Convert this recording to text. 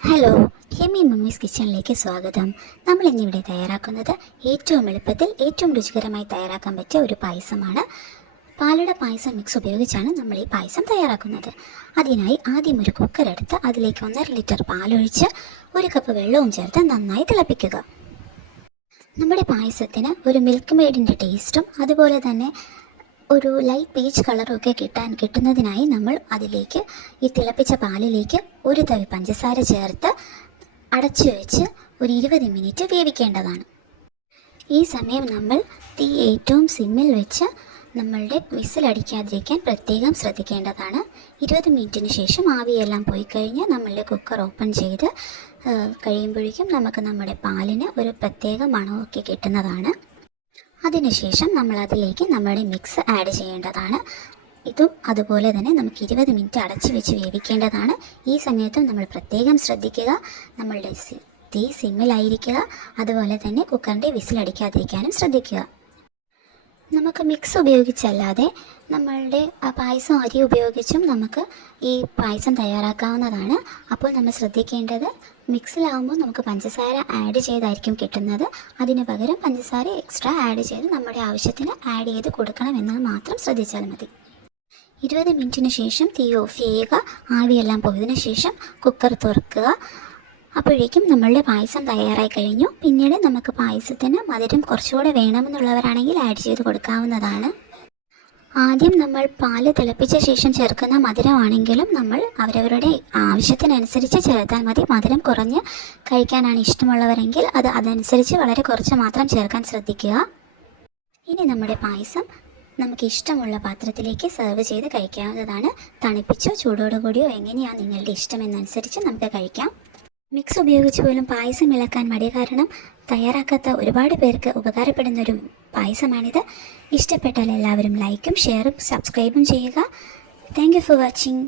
Hello, ഹിമി mummies കിച്ചണിലേക്ക് സ്വാഗതം. നമ്മൾ ഇന്നിവിടെ തയ്യാറാക്കുന്നത് ഏറ്റവും എളുപ്പത്തിൽ ഏറ്റവും രുചികരമായി തയ്യാറാക്കാൻ പറ്റിയ ഒരു പായസമാണ്. പാലട പായസം മിക്സ് ഉപയോഗിച്ചാണ് നമ്മൾ ഈ പായസം തയ്യാറാക്കുന്നത്. അതിനായി ആദ്യം ഒരു കുക്കർ എടുത്ത് അതിലേക്ക് 1.5 ലിറ്റർ പാലൊഴിച്ച് 1 കപ്പ് വെള്ളവും ചേർത്ത് നന്നായി തിളപ്പിക്കുക. നമ്മുടെ പായസത്തിന് ഒരു മിൽക്ക് മെയ്ഡിൻ്റെ ടേസ്റ്റും അതുപോലെ തന്നെ ഒരു ലൈറ്റ് പീച്ച് കളറൊക്കെ കിട്ടുന്നതിനായി നമ്മൾ അതിലേക്ക് ഈ തിളപ്പിച്ച പാലിലേക്ക് ഒരു തവി പഞ്ചസാര ചേർത്ത് അടച്ചു വെച്ച് ഒരു 20 മിനിറ്റ് വേവിക്കേണ്ടതാണ്. ഈ സമയം നമ്മൾ തീ ഏറ്റവും സിമ്മിൽ വെച്ച് നമ്മളുടെ വിസിലടിക്കാതിരിക്കാൻ പ്രത്യേകം ശ്രദ്ധിക്കേണ്ടതാണ്. 20 മിനിറ്റിന് ശേഷം ആവിയെല്ലാം പോയി കഴിഞ്ഞ് നമ്മളുടെ കുക്കർ ഓപ്പൺ ചെയ്ത് കഴിയുമ്പോഴേക്കും നമുക്ക് നമ്മുടെ പാലിന് ഒരു പ്രത്യേക മണമൊക്കെ കിട്ടുന്നതാണ്. അതിനുശേഷം നമ്മൾ അതിലേക്ക് നമ്മുടെ മിക്സ് ആഡ് ചെയ്യേണ്ടതാണ്. ഇതും അതുപോലെ തന്നെ നമുക്ക് 20 മിനിറ്റ് അടച്ചു വെച്ച് വേവിക്കേണ്ടതാണ്. ഈ സമയത്തും നമ്മൾ പ്രത്യേകം ശ്രദ്ധിക്കുക, നമ്മളുടെ തീ സിമ്മിലായിരിക്കുക. അതുപോലെ തന്നെ കുക്കറിൻ്റെ വിസിലടിക്കാതിരിക്കാനും ശ്രദ്ധിക്കുക. നമുക്ക് മിക്സ് ഉപയോഗിച്ചല്ലാതെ നമ്മളുടെ പായസം അരി ഉപയോഗിച്ചും നമുക്ക് ഈ പായസം തയ്യാറാക്കാവുന്നതാണ്. അപ്പോൾ നമ്മൾ ശ്രദ്ധിക്കേണ്ടത്, മിക്സിലാവുമ്പോൾ നമുക്ക് പഞ്ചസാര ആഡ് ചെയ്തായിരിക്കും കിട്ടുന്നത്. അതിന് പകരം പഞ്ചസാര എക്സ്ട്രാ ആഡ് ചെയ്ത് നമ്മുടെ ആവശ്യത്തിന് ആഡ് ചെയ്ത് കൊടുക്കണമെന്നത് മാത്രം ശ്രദ്ധിച്ചാൽ മതി. 20 മിനിറ്റിന് ശേഷം തീ ഓഫ് ചെയ്യുക. ആവിയെല്ലാം പോയതിനു ശേഷം കുക്കർ തുറക്കുക. അപ്പോഴേക്കും നമ്മളുടെ പായസം തയ്യാറായി കഴിഞ്ഞു. പിന്നീട് നമുക്ക് പായസത്തിന് മധുരം കുറച്ചുകൂടെ വേണമെന്നുള്ളവരാണെങ്കിൽ ആഡ് ചെയ്ത് കൊടുക്കാവുന്നതാണ്. ആദ്യം നമ്മൾ പാല് തിളപ്പിച്ച ശേഷം ചേർക്കുന്ന മധുരമാണെങ്കിലും നമ്മൾ അവരവരുടെ ആവശ്യത്തിനനുസരിച്ച് ചേർത്താൽ മതി. മധുരം കുറഞ്ഞ് കഴിക്കാനാണ് ഇഷ്ടമുള്ളവരെങ്കിൽ അതനുസരിച്ച് വളരെ കുറച്ച് മാത്രം ചേർക്കാൻ ശ്രദ്ധിക്കുക. ഇനി നമ്മുടെ പായസം നമുക്ക് ഇഷ്ടമുള്ള പാത്രത്തിലേക്ക് സെർവ് ചെയ്ത് കഴിക്കാവുന്നതാണ്. തണുപ്പിച്ചോ ചൂടോടുകൂടിയോ എങ്ങനെയാണ് നിങ്ങളുടെ ഇഷ്ടമെന്നനുസരിച്ച് നമുക്ക് കഴിക്കാം. മിക്സ് ഉപയോഗിച്ച് പോലും പായസം ഇളക്കാൻ മടി കാരണം തയ്യാറാക്കാത്ത ഒരുപാട് പേർക്ക് ഉപകാരപ്പെടുന്നൊരു പായസമാണിത്. ഇഷ്ടപ്പെട്ടാൽ എല്ലാവരും ലൈക്കും ഷെയറും സബ്സ്ക്രൈബും ചെയ്യുക. Thank you for watching.